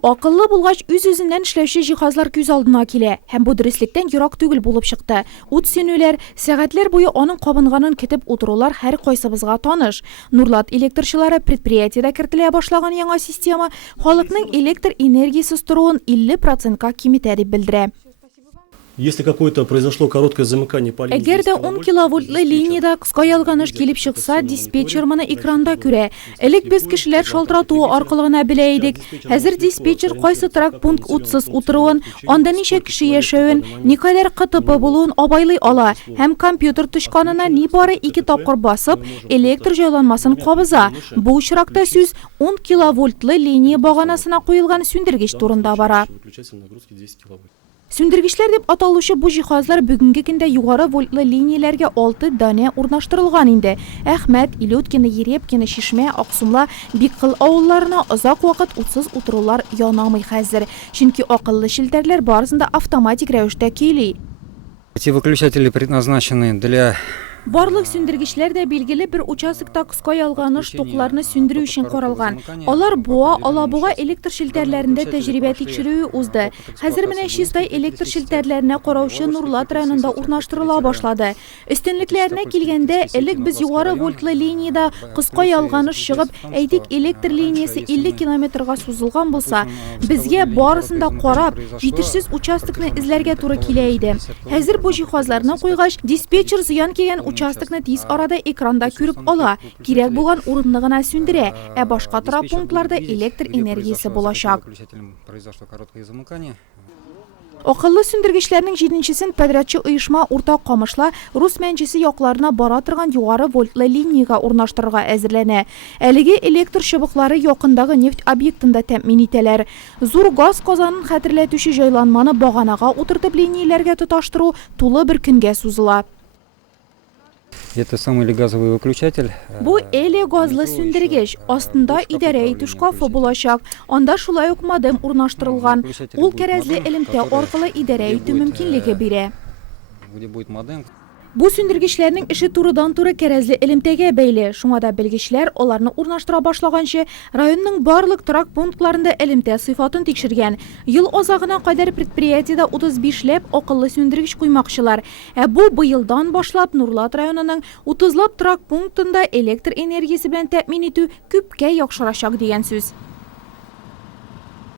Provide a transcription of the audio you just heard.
Акыллы булгач үз-үзеннән эшләүче җиһазлар күз алдына килә, һәм бу дөрестлектән ерак түгел булып чыкты. Ут сүнүләр, сәгатьләр буе аның кабынганын көтеп утырулар һәр кайсыбызга таныш. Нурлат электрчылары предприятиедә кертелә башлаган яңа система халыкның электр энергиясез торуын 50%-ка киметә дип белдерә. Если какое-то произошло короткое замыкание по линии... Әгәр дә 10 киловольтлы линиядә кыска ялганыш килеп чыкса, диспетчер моны экранда күрә. Элек без кешеләр шалтыратуы аркылы гына белә идек. Хәзер диспетчер кайсы трак пункт утсыз утыруын, анда ничә кеше яшәвен, никадәр КТП булуын абайлый ала һәм компьютер тычканына нибары 2 тапкыр басып, электр җайланмасын кабыза. Бу очракта сүз 10 киловольтлы линия баганасына куелган сүндергеч турында бара. Сүндергечләр дип аталучы бу җиһазлар бүгенге көндә югары вольтлы линияләргә 6 дана урнаштырылган инде. Әхмәт, Илюткино, Ерепкино, Шишмә, Аксумла, Биккыл авылларына озак вакыт утсыз утырулар янамый хәзер. Чөнки акыллы челтәрләр барысында автоматик рәвештә көйли. Эти выключатели предназначены для... Барлык сүндергечләр дә билгеле бер участокта кыска ялганыш токларны сүндерү өчен каралган. Алар Буа, Алабуга электр челтәрләрендә тәҗрибә тикшерүе узды. Хәзер менә Чистай электр челтәрләренә караучы Нурлат районында урнаштырыла башлады. Өстенлекләренә килгәндә, элек без югары вольтлы линияда кыска ялганыш чыгып, әйтик электр линиясе 50 километрга сузылган булса, безгә барысында карап, җитешсез участокны эзләргә туры килә иде. Хәзер бу җиһазларны куйгач, диспетчер зыян килгән участокны тиз арада экранда күреп ала, кирәк булган урынны гына сүндерә, ә башка торак пунктларда электр энергиясе булачак. Акыллы сүндергечләрнең 7-сен подрядчы оешма Уртак Камышла рус мәнҗесе якларына бара торган югары вольтлы линияга урнаштырырга әзерләнә. Әлеге электр чыбыклары якындагы нефть объектында тәэмин итәләр. Зур газ казанын хәтерләтүче җайланманы баганага утыртып линияләргә тоташтыру тулы бер көнгә сузыла. Это самый газовый выключатель. Бу эле газлы сүндергеч, астында идарә итү шкафы булачак. Анда шулай ук модем урнаштырылган. Ул кәрәзле элемтә аркылы идарә итү мөмкинлеге бирә. Где будет модем? Бу сүндергечләрнең эше турыдан-туры кәрәзле элемтәгә бәйле. Шуңа да белгечләр аларны урнаштыра башлаганчы районның барлык трак пунктларында элемтә сыйфатын тикшергән. Ел азагына кадәр предприятиедә 35ләп акыллы сүндергеч куймакчылар. Ә бу быелдан башлап Нурлат районының 30лап трак пунктында электр энергиясе белән тәэмин итү күпкә яхшырачак дигән сүз.